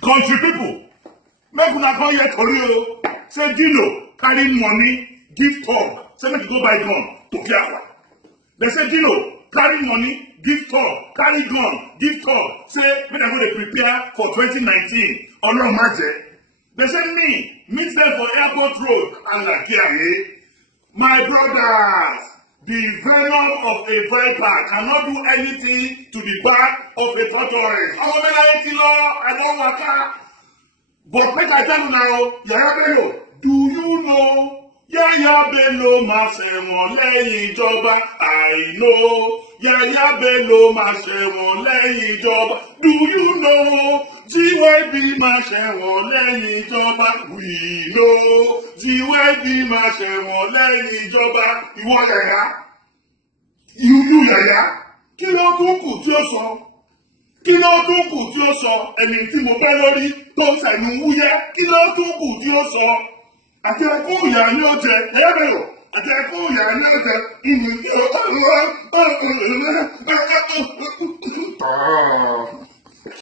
Country people, make una come here tori o. Say Dino carry money give Thug, say make you go buy gun to Biafra. They say Dino carry money give Thug, carry gun give Thug, say make dem go dey prepare for 2019. Ọlọ́run má jẹ́. They say me meet them for airport road and Lakiaye. My brothers, the venom of a viper cannot do anything to the back of a tortoise. Ọmọ mi láyé ti lọ, I don waka. But make I tell you now, Yaya Bello, do you know? Yaya Bello máa ṣẹ̀wọ̀n lẹ́yìn ìjọba. I know. Yaya Bello máa ṣẹ̀wọ̀n lẹ́yìn ìjọba. Do you know? GYB máa ṣẹ̀wọ̀n lẹ́yìn ìjọba. We know. GYB máa ṣẹ̀wọ̀n lẹ́yìn ìjọba. Ìwọ Yaya. You Yaya. Kí ló tún kù tí ó sọ? Kí ló tún kù tí ó sọ? Ẹni tí mo bẹ́ lórí tó ń sẹ̀nu wúyẹ́. Kí ló tún kù tí ó sọ? Àti ẹkún ìyá ní ọjẹ ẹ̀rọ àti ẹkún ìyá ní ọjẹ ìmùtí ọ̀tọ̀